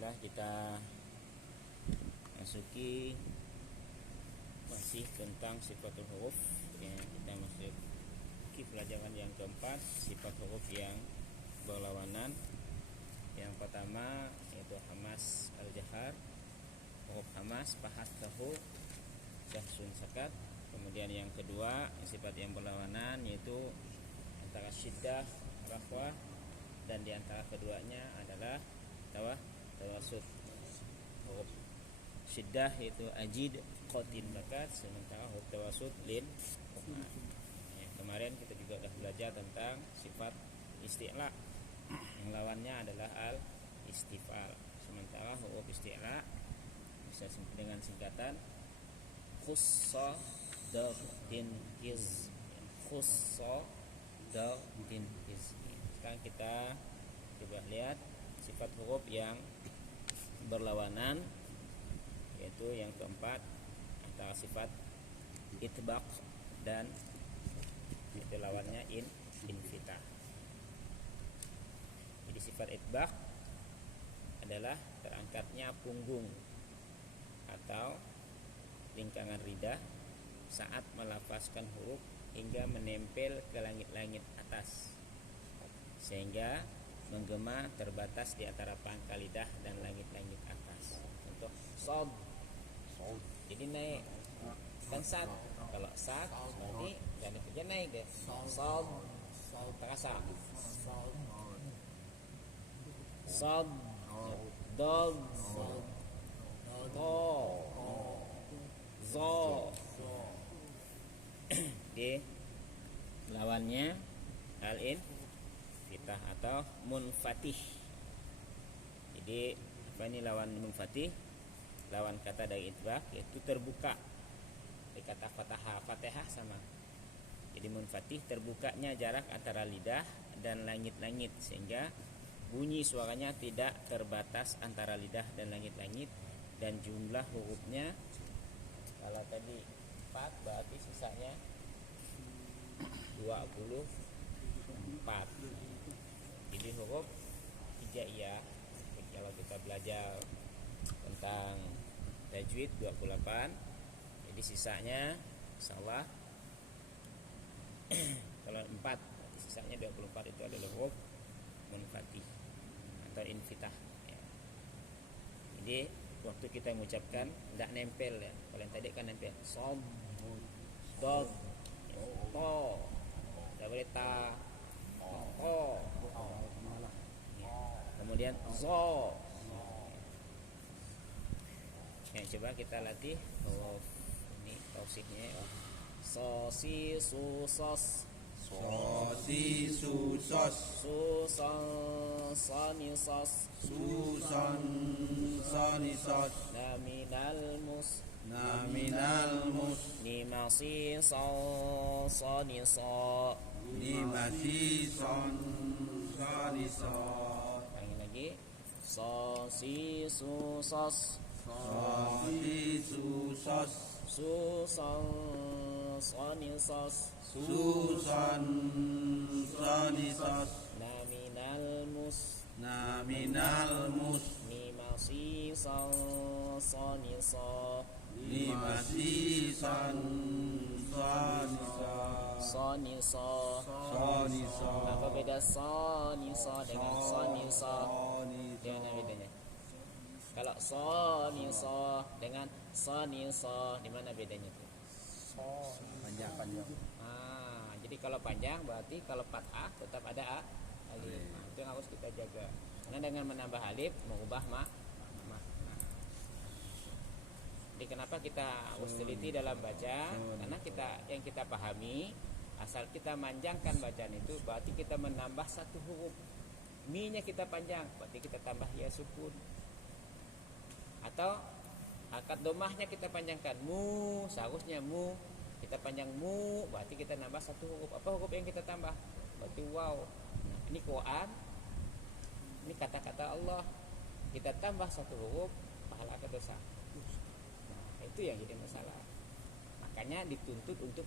Alhamdulillah kita masuki masih tentang sifatul huruf ya, kita masuk ke pelajaran yang keempat, sifat huruf yang berlawanan. Yang pertama yaitu hamas al-jahar, huruf hamas pahat tahu syahsun sakat. Kemudian yang kedua sifat yang berlawanan yaitu antara syiddah rafwah, dan di antara keduanya adalah tawasud. Huruf syiddah yaitu ajid qatin bakat, sementara huruf tawasud lin ya, kemarin kita juga sudah belajar tentang sifat isti'la, yang lawannya adalah al istifal. Sementara huruf isti'la bisa dengan singkatan khussa datin iz, khussa datin iz. Sekarang kita coba lihat sifat huruf yang berlawanan, yaitu yang keempat antara sifat itbaq dan itu lawannya infitah. Jadi sifat itbaq adalah terangkatnya punggung atau lingkaran lidah saat melafazkan huruf hingga menempel ke langit-langit atas, sehingga menggema terbatas di antara pangkal lidah dan langit-langit atas. Contoh sob, jadi naik kan sad. Kalau sad berarti dan kerja naik deh. Sob terasa. Sob dog to zo. Di lawannya al-in fitah atau munfatih. Jadi apa ini lawan munfatih? Lawan kata dari itbaq yaitu terbuka. Dari kata fatihah sama. Jadi munfatih terbukanya jarak antara lidah dan langit-langit, sehingga bunyi suaranya tidak terbatas antara lidah dan langit-langit, dan jumlah hurufnya kalau tadi 4 berarti sisanya 24. Jadi huruf hijaiyah kalau kita belajar tentang tajwid 28, jadi sisanya insyaallah kalau 4 sisanya 24 itu adalah huruf munfatih atau infitah ya. Jadi waktu kita mengucapkan tidak nempel ya. Kalau yang tadi kan nempel sob, dog, to, tidak boleh ta, to, kemudian zo. Ya, coba kita latih huruf ini tausiknya. So si su sos, so si su sos, su son soni sos, su son soni sos, naminal mus, naminal mus, ni masi so soni so, ni masi son soni so. Panggil lagi. So si su sos, so si su sos, su son soni sos, su son soni sos, naminal mus, naminal mus, ni masi so soni so, ni masi son soni so, soni so. soni so. Apa beda soni so dengan soni so? Soni so. Dengan bedanya? Kalau soni so dengan soni so, di mana bedanya tuh? Panjang-panjang. Jadi kalau panjang berarti kalau fathah tetap ada alif. Itu yang harus kita jaga. Karena dengan menambah alif mengubah ma. Jadi kenapa kita harus teliti dalam baca? Karena yang kita pahami, asal kita manjangkan bacaan itu berarti kita menambah satu huruf. Mi-nya kita panjang, berarti kita tambah ya sukun. Atau akad domahnya kita panjangkan, mu, seharusnya mu, kita panjang mu, berarti kita nambah satu huruf. Apa huruf yang kita tambah? Berarti waw. Nah, ini Quran, ini kata-kata Allah, kita tambah satu huruf, pahala ke dosa. Nah, itu yang jadi masalah. Makanya dituntut untuk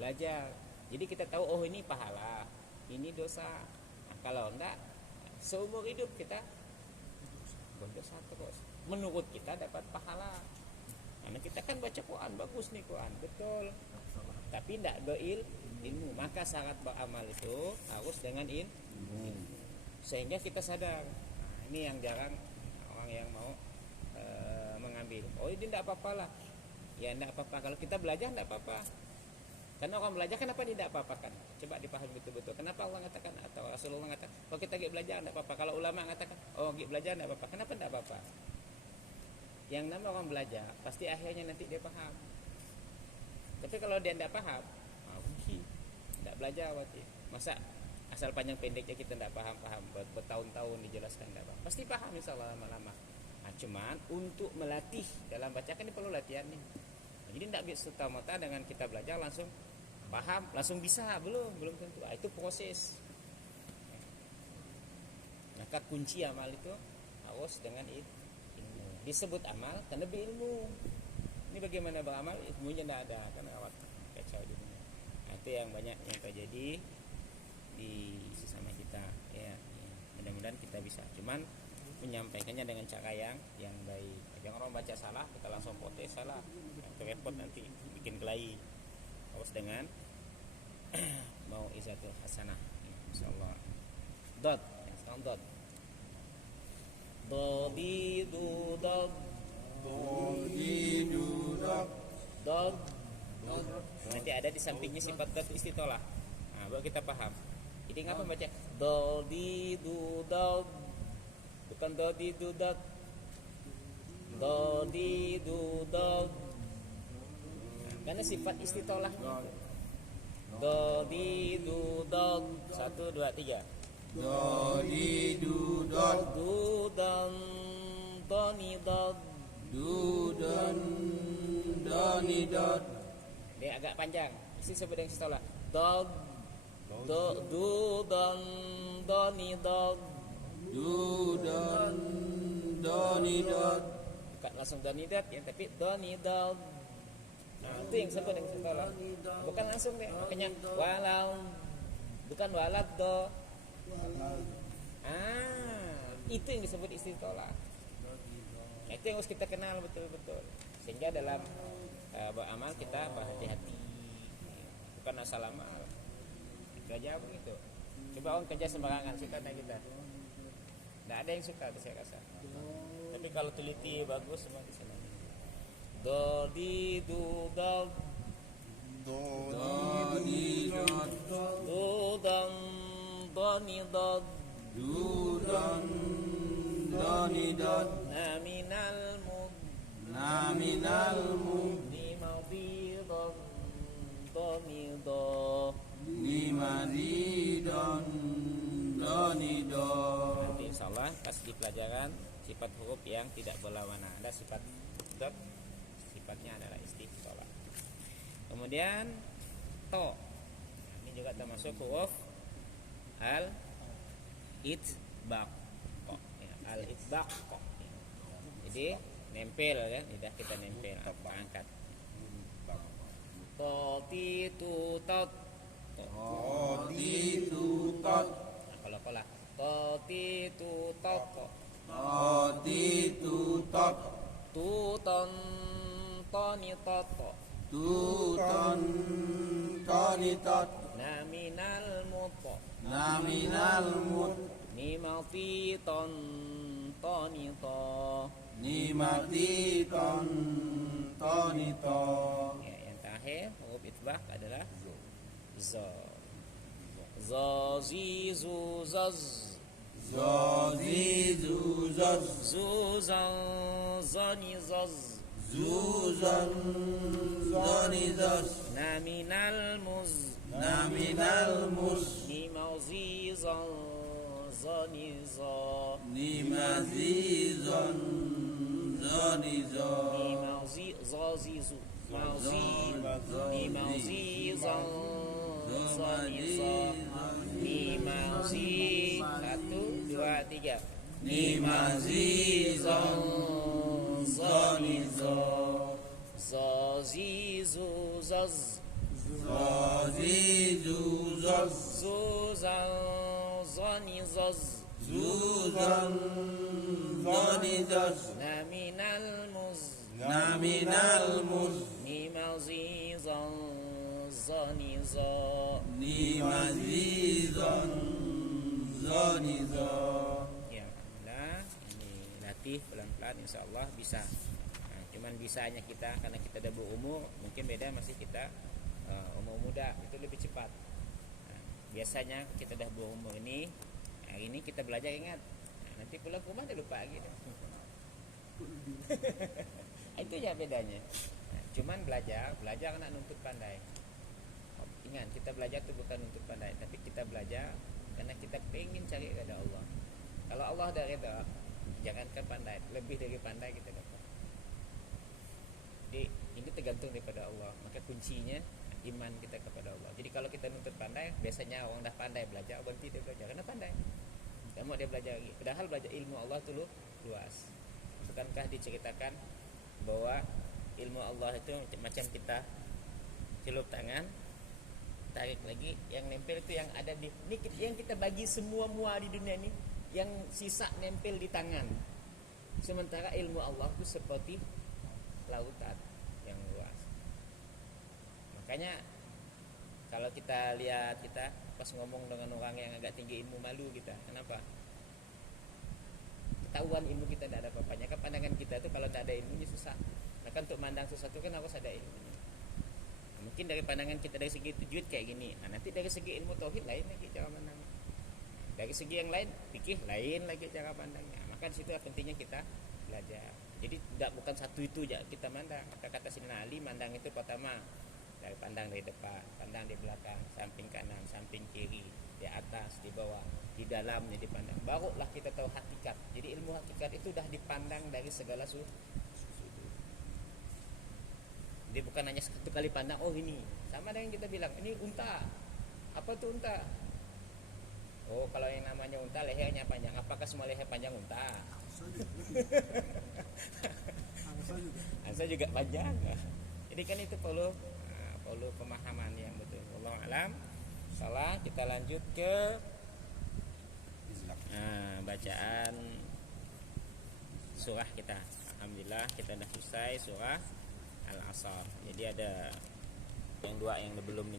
belajar. Jadi kita tahu, oh ini pahala, ini dosa. Nah, kalau enggak, seumur hidup kita pun dosa terus. Menurut kita dapat pahala. Karena kita kan baca Quran, bagus nih Quran, betul. Tapi tidak berilmu. Maka syarat beramal itu harus dengan ilmu. Sehingga kita sadar. Nah, ini yang jarang orang yang mau mengambil. Oh ini tidak apa-apa lah. Ya tidak apa-apa. Kalau kita belajar tidak apa-apa. Karena orang belajar kenapa tidak apa-apa kan? Coba dipahami betul-betul. Kenapa Allah mengatakan atau Rasulullah mengatakan kalau kita pergi belajar tidak apa-apa. Kalau ulama mengatakan oh pergi belajar tidak apa-apa. Kenapa tidak apa-apa? Yang nama orang belajar pasti akhirnya nanti dia paham. Tapi kalau dia tidak paham, tidak belajar berarti. Masa asal panjang pendeknya kita tidak paham bertahun-tahun dijelaskan tidak paham. Pasti paham insyaallah lama-lama. Nah, cuman untuk melatih dalam baca kan ini perlu latihan nih. Nah, jadi tidak bisa serta-merta dengan kita belajar langsung paham, langsung bisa, belum tentu. Itu proses. Maka kunci amal itu harus dengan ilmu. Disebut amal karena berilmu. Ini bagaimana beramal, ilmunya tidak ada, kan awak kacau di dunia. Nah, itu yang banyak yang terjadi di sesama kita. Ya. Mudah-mudahan kita bisa. Cuman menyampaikannya dengan cara yang baik. Jangan orang baca salah, kita langsung protes salah. Yang repot nanti bikin kelahi. Harus dengan mau izatul hasanah. Insyaallah. Dot, yang sekarang dot. Dodi dudod. Dodi dudod. Dod. Nanti ada di sampingnya sifat dot istitolah. Nah, baru kita paham. Jadi ngapa baca dodi dudod? Bukan dodi dudod. Dodi dudod. Karena sifat istitolah. Dodi dudod. 1 2 3. Dodi dudod. Dudan doni dod. Dudan doni dod. Dia agak panjang. Isi sebut yang istitolah. Dod. Dudan doni dod. Dudan Doni dod. Bukan langsung doni dod ya, tapi doni dod. Nah, itu yang sebut yang istitolah. Bukan langsung deh. Makanya walau bukan walad do. Itu yang disebut istitolah. Nah, itu yang harus kita kenal betul-betul. Sehingga dalam beramal kita berhati-hati. Bukan asal amal. Itu aja begitu. Coba orang kerja sembarangan suka kita. Tidak ada yang suka saya rasa. Tapi kalau teliti bagus semua di sana. Do di du dog. Dodi dod. Dudan doni dod. Dudan doni dod. Naminal mud. Naminal mud. Di mawdidon doni do. Lima didon doni dod. Nanti insyaallah pas di pelajaran sifat huruf yang tidak berlawanan. Ada sifat dot, sifatnya adalah istitolah. Kemudian to. Ini juga termasuk huruf al itbaq. Ya, al itbaq. Jadi nempel ya, lidah kita nempel, angkat. To ti tu tot. Dodi dudod. Nah, kalau pola to ti tu tot. Dodi dudod. Tu ton toni tot. Dudan doni dod. Naminal mut. Naminal mud. Nimati ton toni to. Nimati ton toni to. Ya, yang terakhir huruf itbaq adalah zo. Zo zi zu zaz. Zozi zuzaz. Zuzan zani zaz. Zuzan zonizaz. Naminal muz. Naminal mus. Nimazizan zani za. Nimazizan zonizaz. Nimazi zazizu. Mazi. Nimazizan zani za. Nimazi. 1 2 3. Nimazizan zonizaz. Zazizu zaz. Zozi zuzaz. Zuzan zani zaz. zuzan zanizas naminal muz naminal mus nimazizan zaniza nimazizan zaniza. ya alhamdulillah ini latih pelan-pelan insyaallah bisa. Nah, cuman bisanya kita karena kita udah berumur mungkin beda masih kita umur muda itu lebih cepat. Nah, biasanya kita udah berumur ini hari ini kita belajar ingat. Nah, nanti pulang ke rumah udah lupa gitu. Itu ya bedanya. Nah, cuman belajar karena nuntut pandai. Ingat kita belajar itu bukan untuk pandai, tapi kita belajar karena kita pengen cari ridha Allah. Kalau Allah dah ridha, jangankan pandai, lebih dari pandai kita dapat. Jadi ini tergantung daripada Allah. Maka kuncinya iman kita kepada Allah. Jadi kalau kita nuntut pandai, biasanya orang dah pandai belajar, berhenti dia belajar karena pandai. Kamu dia belajar lagi. Padahal belajar ilmu Allah itu luas. Bukankah diceritakan bahwa ilmu Allah itu macam kita celup tangan, tarik lagi, yang nempel itu yang ada di ini yang kita bagi semua mua di dunia ini, yang sisa nempel di tangan. Sementara ilmu Allah itu seperti lautan yang luas. Makanya kalau kita lihat kita pas ngomong dengan orang yang agak tinggi ilmu malu kita. Kenapa? Ketahuan ilmu kita tidak ada apa-apanya. Kan pandangan kita itu kalau tidak ada ilmunya susah. Maka untuk mandang sesuatu kan harus ada ilmunya. Mungkin dari pandangan kita dari segi tajwid kayak gini. Nah, nanti dari segi ilmu tauhid lain lagi cara pandangnya. Dari segi yang lain fikih lain lagi cara pandangnya. Maka di situ pentingnya kita belajar. Jadi tidak bukan satu itu aja kita mandang. Maka kata Sayyidina Ali mandang itu pertama dari pandang dari depan, pandang di belakang, samping kanan, samping kiri, di atas, di bawah, di dalamnya dipandang. Barulah kita tahu hakikat. Jadi ilmu hakikat itu sudah dipandang dari segala sudut. Jadi bukan hanya satu kali pandang, oh ini sama dengan kita bilang ini unta. Apa tuh unta? Oh kalau yang namanya unta lehernya panjang. Apakah semua leher panjang unta? Angsa juga panjang. Jadi kan itu perlu pemahaman yang betul. Wallahu alam. Salah kita lanjut ke bacaan surah kita. Alhamdulillah kita sudah selesai surah Al-Asr. Jadi ada yang dua yang belum